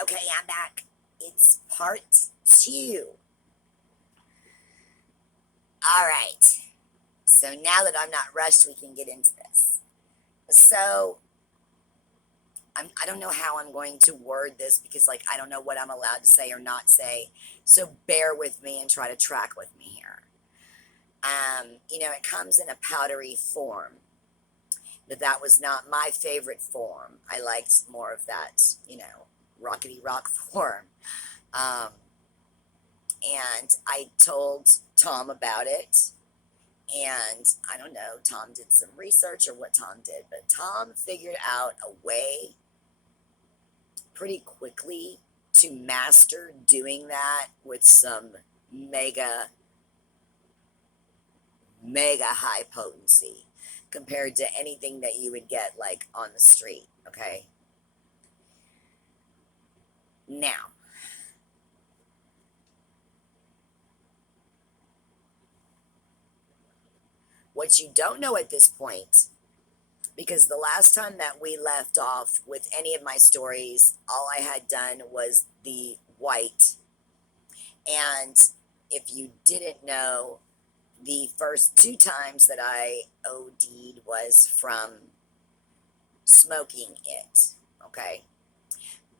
Okay, I'm back. It's part two. All right. So now that I'm not rushed, we can get into this. So I don't know how I'm going to word this because, like, I don't know what I'm allowed to say or not say. So bear with me and try to track with me here. It comes in a powdery form, but that was not my favorite form. I liked more of that, rockety rock form. Um, and I told Tom about it. And I don't know, Tom did some research or what Tom did, but Tom figured out a way pretty quickly to master doing that with some mega, mega high potency compared to anything that you would get like on the street. Okay. Now, what you don't know at this point, because the last time that we left off with any of my stories, all I had done was the white. And if you didn't know, the first two times that I OD'd was from smoking it. Okay.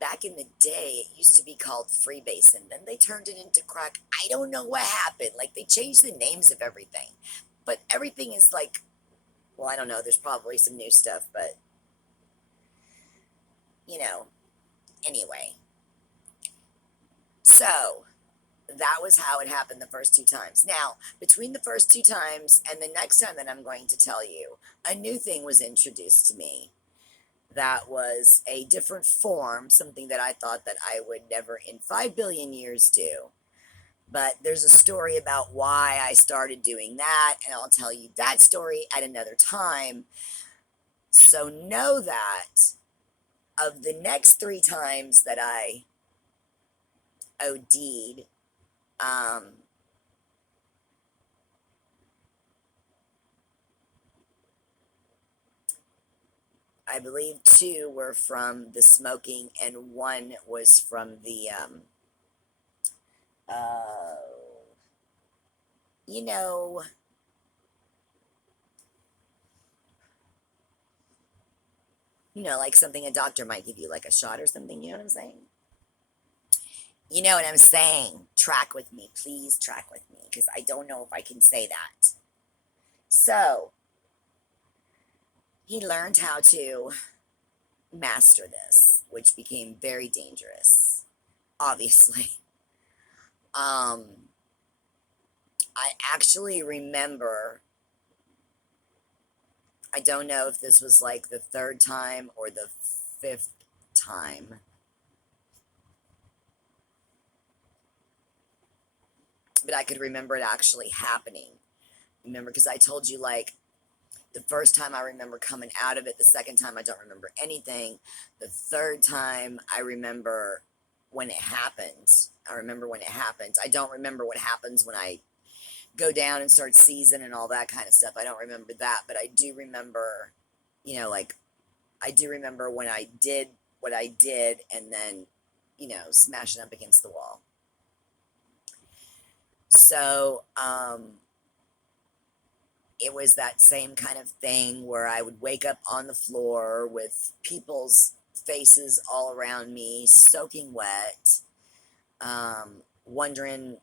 Back in the day, it used to be called Freebasin. Then they turned it into crack. I don't know what happened. Like, they changed the names of everything. But everything is like, well, I don't know. There's probably some new stuff, but, you know, anyway. So, that was how it happened the first two times. Now, between the first two times and the next time that I'm going to tell you, a new thing was introduced to me that was a different form, something that I thought that I would never in 5 billion years do. But there's a story about why I started doing that, and I'll tell you that story at another time. So know that of the next three times that I OD'd, um, I believe two were from the smoking, and one was from the, uh, you know, like something a doctor might give you, like a shot or something. You know what I'm saying? You know what I'm saying? Track with me, please track with me, because I don't know if I can say that. So he learned how to master this, which became very dangerous, obviously. Um, I actually remember, I don't know if this was like the third time or the fifth time, but I could remember it actually happening. Remember, because I told you, like, the first time I remember coming out of it, the second time I don't remember anything. The third time I remember when it happened. I remember when it happens. I don't remember what happens when I go down and start seizing and all that kind of stuff. I don't remember that, but I do remember, like, I do remember when I did what I did and then, smashing up against the wall. So, it was that same kind of thing where I would wake up on the floor with people's faces all around me, soaking wet, wondering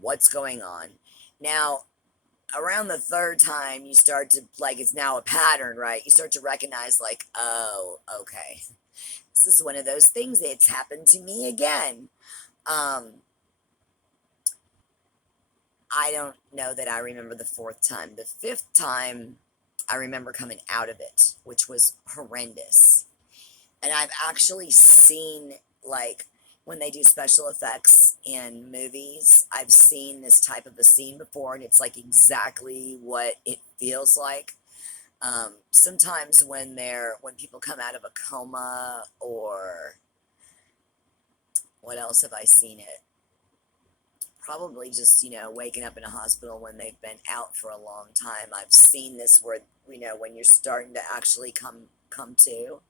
what's going on. Now, around the third time, you start to, like, it's now a pattern, right? You start to recognize, like, oh, okay, this is one of those things. It's happened to me again. Um, I don't know that I remember the fourth time. The fifth time, I remember coming out of it, which was horrendous. And I've actually seen, like, when they do special effects in movies, I've seen this type of a scene before, and it's like exactly what it feels like. Sometimes when people come out of a coma, or what else have I seen it? Probably just, waking up in a hospital when they've been out for a long time. I've seen this where, when you're starting to actually come to.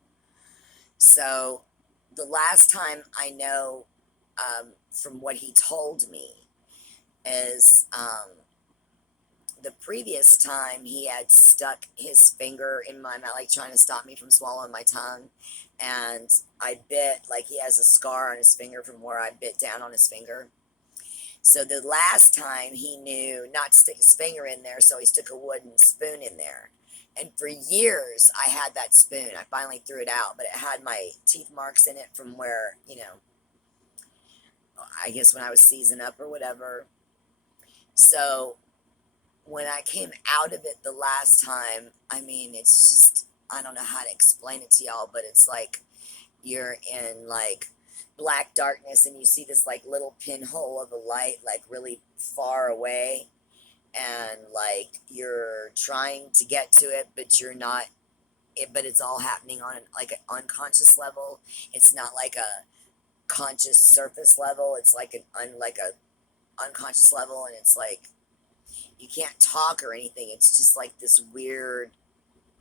So the last time I know, from what he told me, is the previous time he had stuck his finger in my mouth, like trying to stop me from swallowing my tongue. And I bit, like he has a scar on his finger from where I bit down on his finger. So the last time he knew not to stick his finger in there, so he stuck a wooden spoon in there. And for years, I had that spoon. I finally threw it out, but it had my teeth marks in it from where, I guess when I was seizing up or whatever. So when I came out of it the last time, I mean, it's just, I don't know how to explain it to y'all, but it's like you're in like black darkness and you see this like little pinhole of a light, like really far away. And like you're trying to get to it, but you're not, but it's all happening on like an unconscious level. It's not like a conscious surface level. It's like like a unconscious level. And it's like, you can't talk or anything. It's just like this weird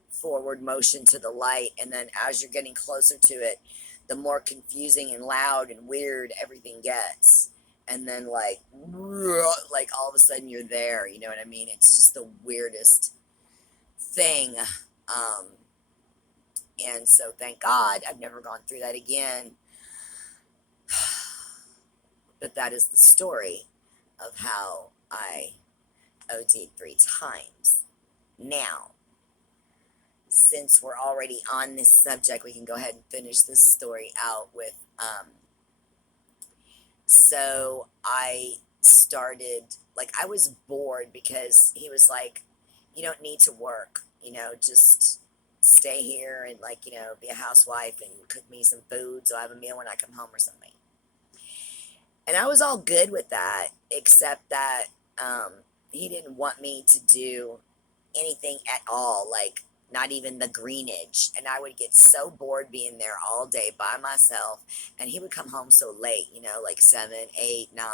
forward motion to the light. And then as you're getting closer to it, the more confusing and loud and weird everything gets. And then like all of a sudden you're there. You know what I mean? It's just the weirdest thing. Um, and so thank God I've never gone through that again. But that is the story of how I OD'd 3 times. Now, since we're already on this subject, we can go ahead and finish this story out with, so I started, like, I was bored because he was like, you don't need to work, just stay here and, like, be a housewife and cook me some food so I have a meal when I come home or something. And I was all good with that, except that he didn't want me to do anything at all, like not even the greenage. And I would get so bored being there all day by myself. And he would come home so late, like 7, 8, 9,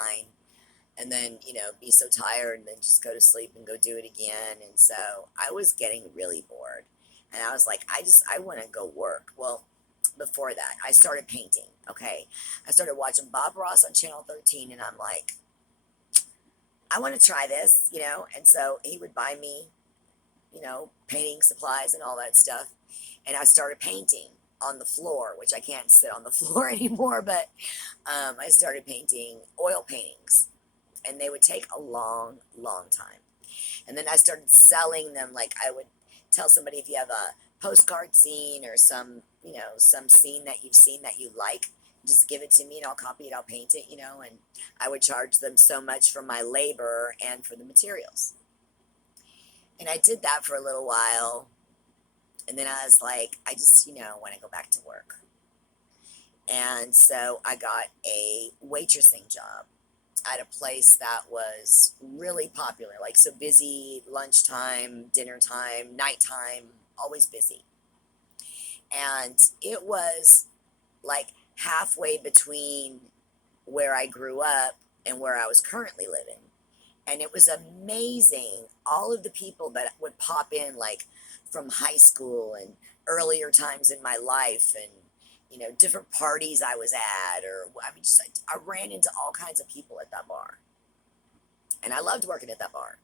and then, be so tired and then just go to sleep and go do it again. And so I was getting really bored. And I was like, I want to go work. Well, before that, I started painting. Okay. I started watching Bob Ross on Channel 13, and I'm like, I want to try this, And so he would buy me, painting supplies and all that stuff. And I started painting on the floor, which I can't sit on the floor anymore, but I started painting oil paintings, and they would take a long, long time. And then I started selling them. Like I would tell somebody, if you have a postcard scene or some scene that you've seen that you like, just give it to me and I'll copy it, I'll paint it, and I would charge them so much for my labor and for the materials. And I did that for a little while. And then I was like, I just, want to go back to work. And so I got a waitressing job at a place that was really popular, like so busy, lunchtime, dinner time, nighttime, always busy. And it was like halfway between where I grew up and where I was currently living. And it was amazing. All of the people that would pop in, like from high school and earlier times in my life, and different parties I was at, or I mean, just I ran into all kinds of people at that bar, and I loved working at that bar.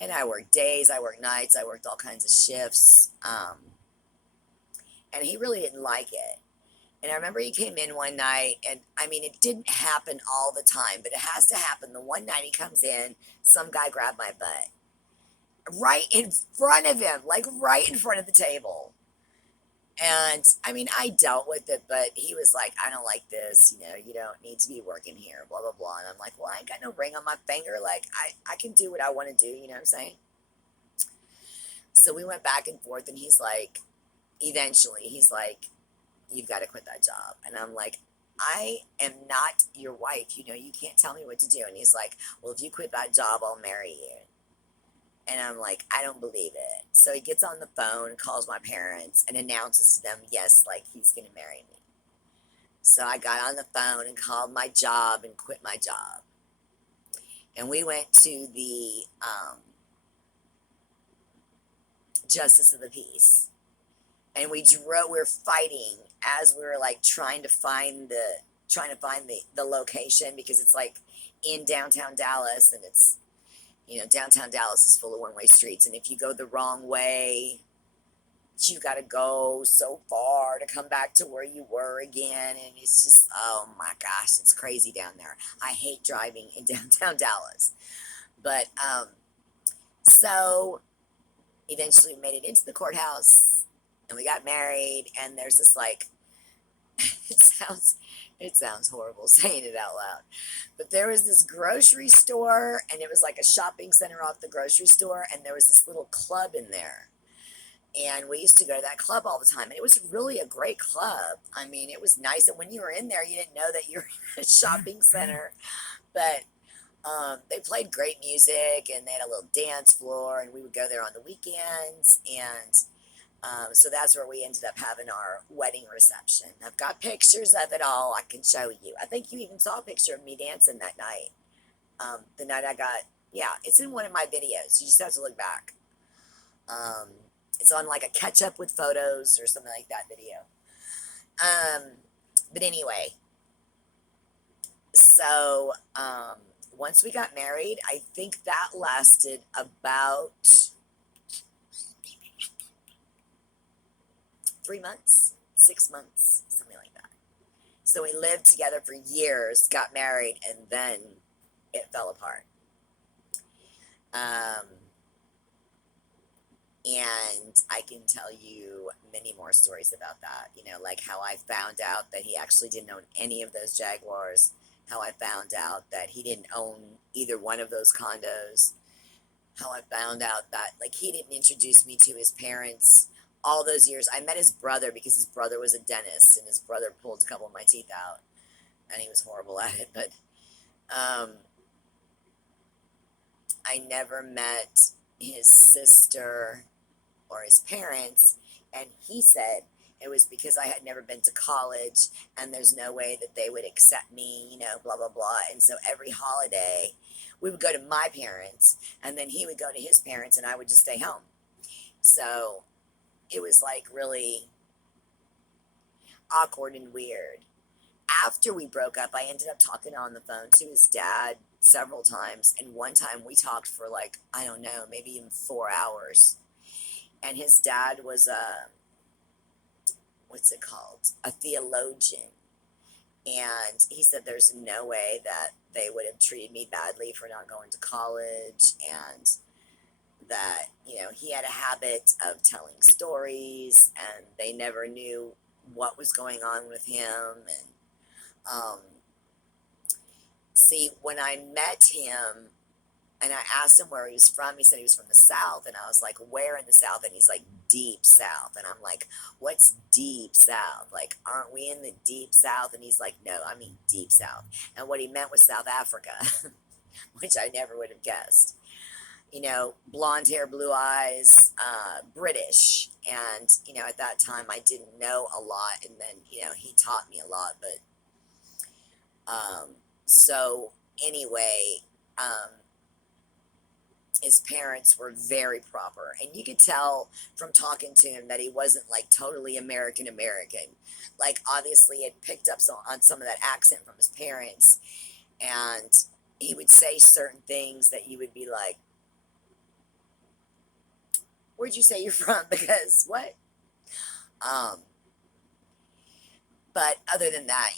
And I worked days, I worked nights, I worked all kinds of shifts, and he really didn't like it. And I remember he came in one night, and I mean, it didn't happen all the time, but it has to happen. The one night he comes in, some guy grabbed my butt right in front of him, like right in front of the table. And I mean, I dealt with it, but he was like, I don't like this, you don't need to be working here, blah, blah, blah. And I'm like, well, I ain't got no ring on my finger. Like, I can do what I want to do, you know what I'm saying? So we went back and forth, and he's like, eventually, he's like, you've got to quit that job. And I'm like, I am not your wife. You can't tell me what to do. And he's like, well, if you quit that job, I'll marry you. And I'm like, I don't believe it. So he gets on the phone, calls my parents, and announces to them, yes, like he's going to marry me. So I got on the phone and called my job and quit my job. And we went to the Justice of the Peace. And we were fighting as we were like trying to find the location, because it's like in downtown Dallas, and it's, downtown Dallas is full of one-way streets, and if you go the wrong way, you got to go so far to come back to where you were again, and it's just, oh my gosh, it's crazy down there. I hate driving in downtown Dallas. But so eventually we made it into the courthouse, and we got married, and there's this like, it sounds horrible saying it out loud, but there was this grocery store, and it was like a shopping center off the grocery store, and there was this little club in there, and we used to go to that club all the time, and it was really a great club. I mean, it was nice, and when you were in there, you didn't know that you were in a shopping center, but they played great music, and they had a little dance floor, and we would go there on the weekends, and so that's where we ended up having our wedding reception. I've got pictures of it all I can show you. I think you even saw a picture of me dancing that night. The night yeah, it's in one of my videos. You just have to look back. It's on like a catch up with photos or something like that video. But anyway, so once we got married, I think that lasted about 3 months, 6 months, something like that. So we lived together for years, got married, and then it fell apart. And I can tell you many more stories about that, like how I found out that he actually didn't own any of those Jaguars, how I found out that he didn't own either one of those condos, how I found out that, like, he didn't introduce me to his parents all those years. I met his brother because his brother was a dentist, and his brother pulled a couple of my teeth out, and he was horrible at it. But I never met his sister or his parents, and he said it was because I had never been to college, and there's no way that they would accept me, blah, blah, blah. And so every holiday, we would go to my parents, and then he would go to his parents, and I would just stay home. So it was like really awkward and weird. After we broke up, I ended up talking on the phone to his dad several times, and one time we talked for like, I don't know, maybe even 4 hours. And his dad was a theologian. And he said there's no way that they would have treated me badly for not going to college, and that, he had a habit of telling stories, and they never knew what was going on with him. And see, when I met him and I asked him where he was from, he said he was from the South, and I was like, where in the South? And he's like, deep South. And I'm like, what's deep South? Like, aren't we in the deep South? And he's like, no, I mean deep South. And what he meant was South Africa, which I never would have guessed. Blonde hair, blue eyes, British. And, at that time I didn't know a lot. And then, he taught me a lot. But, so anyway, his parents were very proper. And you could tell from talking to him that he wasn't like totally American. Like, obviously it picked up on some of that accent from his parents. And he would say certain things that you would be like, where'd you say you're from? Because what? But other than that,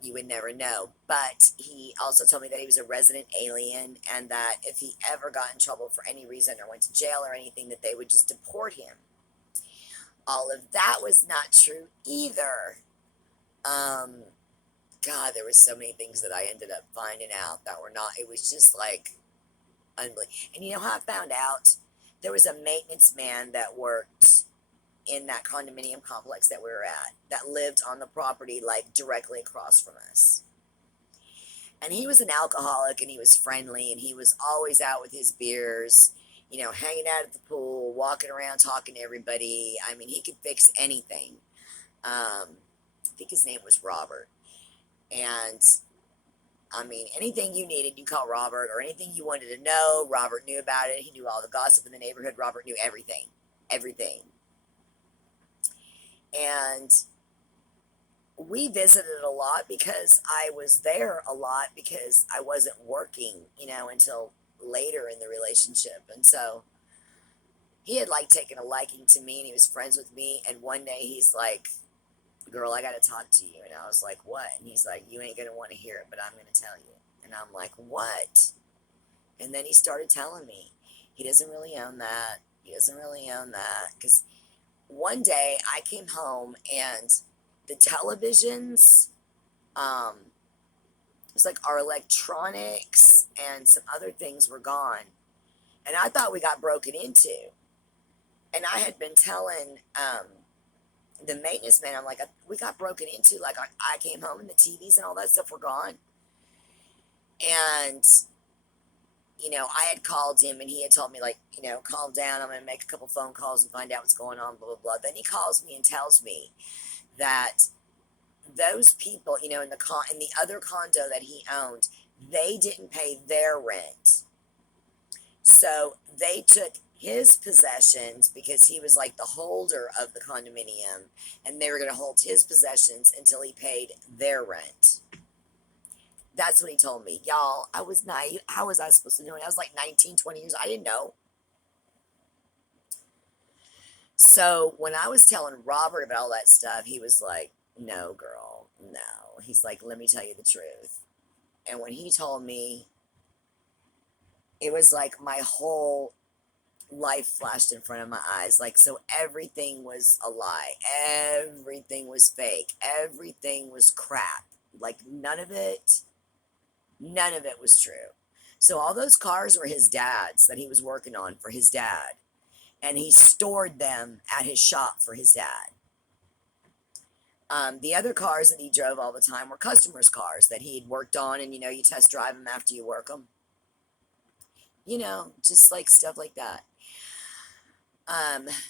you would never know. But he also told me that he was a resident alien, and that if he ever got in trouble for any reason or went to jail or anything, that they would just deport him. All of that was not true either. God, there were so many things that I ended up finding out that were not. It was just like unbelievable. And you know how I found out? There was a maintenance man that worked in that condominium complex that we were at, that lived on the property like directly across from us. And he was an alcoholic, and he was friendly, and he was always out with his beers, hanging out at the pool, walking around, talking to everybody. I mean, he could fix anything. I think his name was Robert. And I mean, anything you needed, you call Robert, or anything you wanted to know, Robert knew about it. He knew all the gossip in the neighborhood. Robert knew everything. And we visited a lot because I was there a lot because I wasn't working, until later in the relationship. And so he had like taken a liking to me and he was friends with me. And one day he's like, girl, I got to talk to you. And I was like, what? And he's like, you ain't going to want to hear it, but I'm going to tell you. And I'm like, what? And then he started telling me he doesn't really own that. He doesn't really own that. Because one day I came home and the televisions, it was like our electronics and some other things were gone. And I thought we got broken into. And I had been telling the maintenance man, I'm like, we got broken into. Like, I came home and the TVs and all that stuff were gone. And, I had called him and he had told me, like, calm down. I'm going to make a couple phone calls and find out what's going on, blah, blah, blah. Then he calls me and tells me that those people, in the other condo that he owned, they didn't pay their rent. So they took his possessions because he was like the holder of the condominium, and they were going to hold his possessions until he paid their rent. That's what he told me. Y'all, I was naive. How was I supposed to know? I was like 19, 20 years. I didn't know. So when I was telling Robert about all that stuff, he was like, no, girl, no. He's like, let me tell you the truth. And when he told me, it was like my whole life flashed in front of my eyes. Like, so everything was a lie. Everything was fake. Everything was crap. Like, none of it was true. So all those cars were his dad's that he was working on for his dad. And he stored them at his shop for his dad. The other cars that he drove all the time were customers' cars that he'd worked on, and you test drive them after you work them. Just like stuff like that.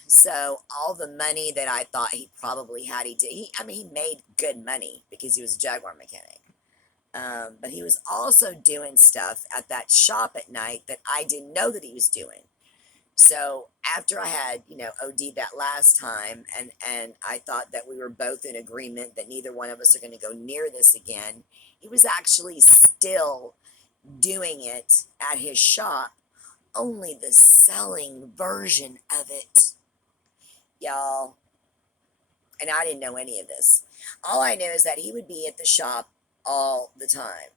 So all the money that I thought he probably had, he did. He made good money because he was a Jaguar mechanic. But he was also doing stuff at that shop at night that I didn't know that he was doing. So after I had, OD'd that last time, and I thought that we were both in agreement that neither one of us are going to go near this again, he was actually still doing it at his shop, only the selling version of it, y'all. And I didn't know any of this. All I knew is that he would be at the shop all the time.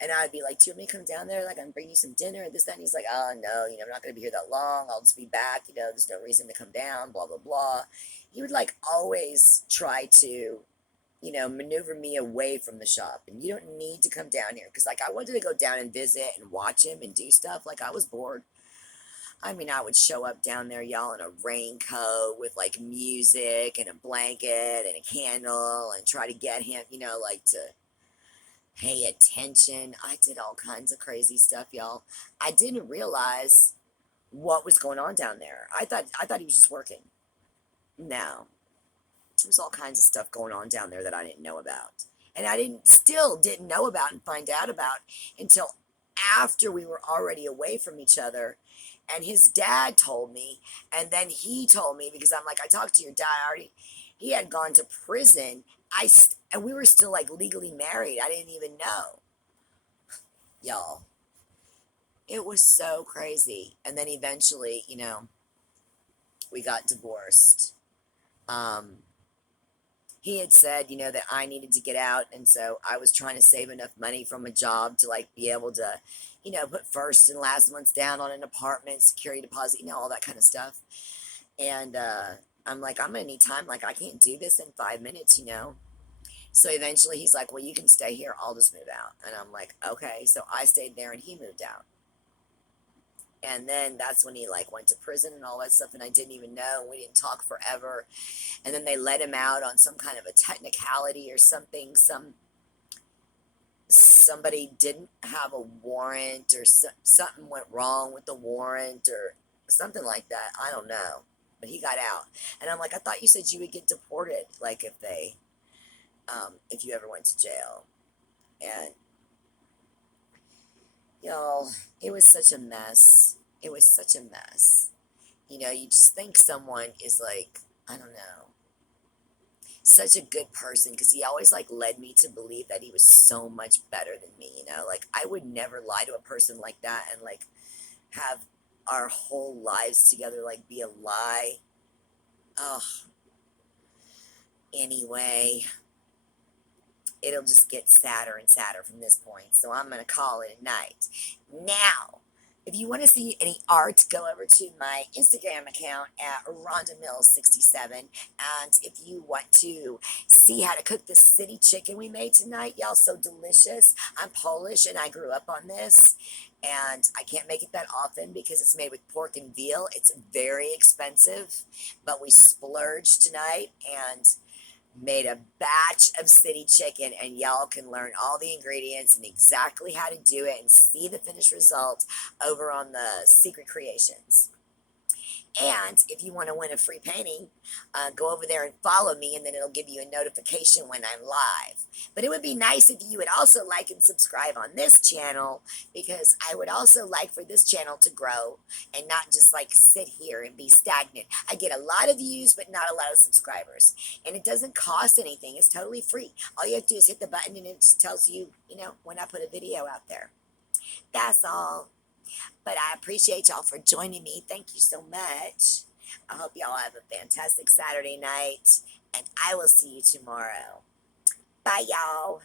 And I'd be like, do you want me to come down there? Like, I'm bringing you some dinner and this, that. And he's like, oh, no, I'm not going to be here that long. I'll just be back. There's no reason to come down, blah, blah, blah. He would, like, always try to, maneuver me away from the shop. And you don't need to come down here. Because, like, I wanted to go down and visit and watch him and do stuff. Like, I was bored. I would show up down there, y'all, in a raincoat with, like, music and a blanket and a candle and try to get him, like, to pay attention. I did all kinds of crazy stuff, y'all. I didn't realize what was going on down there. I thought he was just working. No. There's all kinds of stuff going on down there that I didn't know about. And I still didn't know about and find out about until after we were already away from each other. And his dad told me, and then he told me, because I'm like, I talked to your dad already. He had gone to prison. And we were still like legally married. I didn't even know. Y'all. It was so crazy. And then eventually, we got divorced. He had said, that I needed to get out. And so I was trying to save enough money from a job to like be able to, put first and last months down on an apartment, security deposit, all that kind of stuff. And I'm like, I'm going to need time. Like, I can't do this in 5 minutes, So eventually he's like, well, you can stay here. I'll just move out. And I'm like, okay. So I stayed there and he moved out. And then that's when he like went to prison and all that stuff. And I didn't even know. We didn't talk forever. And then they let him out on some kind of a technicality or something. Somebody didn't have a warrant or something went wrong with the warrant or something like that. I don't know. But he got out. And I'm like, I thought you said you would get deported. Like if you ever went to jail. And y'all, it was such a mess. It was such a mess. You just think someone is like, I don't know. such a good person because he always like led me to believe that he was so much better than me, you know? Like I would never lie to a person like that and like have our whole lives together like be a lie. Oh, anyway, it'll just get sadder and sadder from this point. So I'm going to call it a night. Now, if you want to see any art, go over to my Instagram account at Rhonda Mills 67. And if you want to see how to cook the city chicken we made tonight, y'all, so delicious. I'm Polish and I grew up on this. And I can't make it that often because it's made with pork and veal. It's very expensive, but we splurged tonight and made a batch of city chicken, and y'all can learn all the ingredients and exactly how to do it and see the finished result over on the Secret Creations. And if you want to win a free painting, go over there and follow me, and then it'll give you a notification when I'm live. But it would be nice if you would also like and subscribe on this channel, because I would also like for this channel to grow and not just like sit here and be stagnant. I get a lot of views, but not a lot of subscribers. And it doesn't cost anything. It's totally free. All you have to do is hit the button and it just tells you, you know, when I put a video out there. That's all. But I appreciate y'all for joining me. Thank you so much. I hope y'all have a fantastic Saturday night, and I will see you tomorrow. Bye, y'all.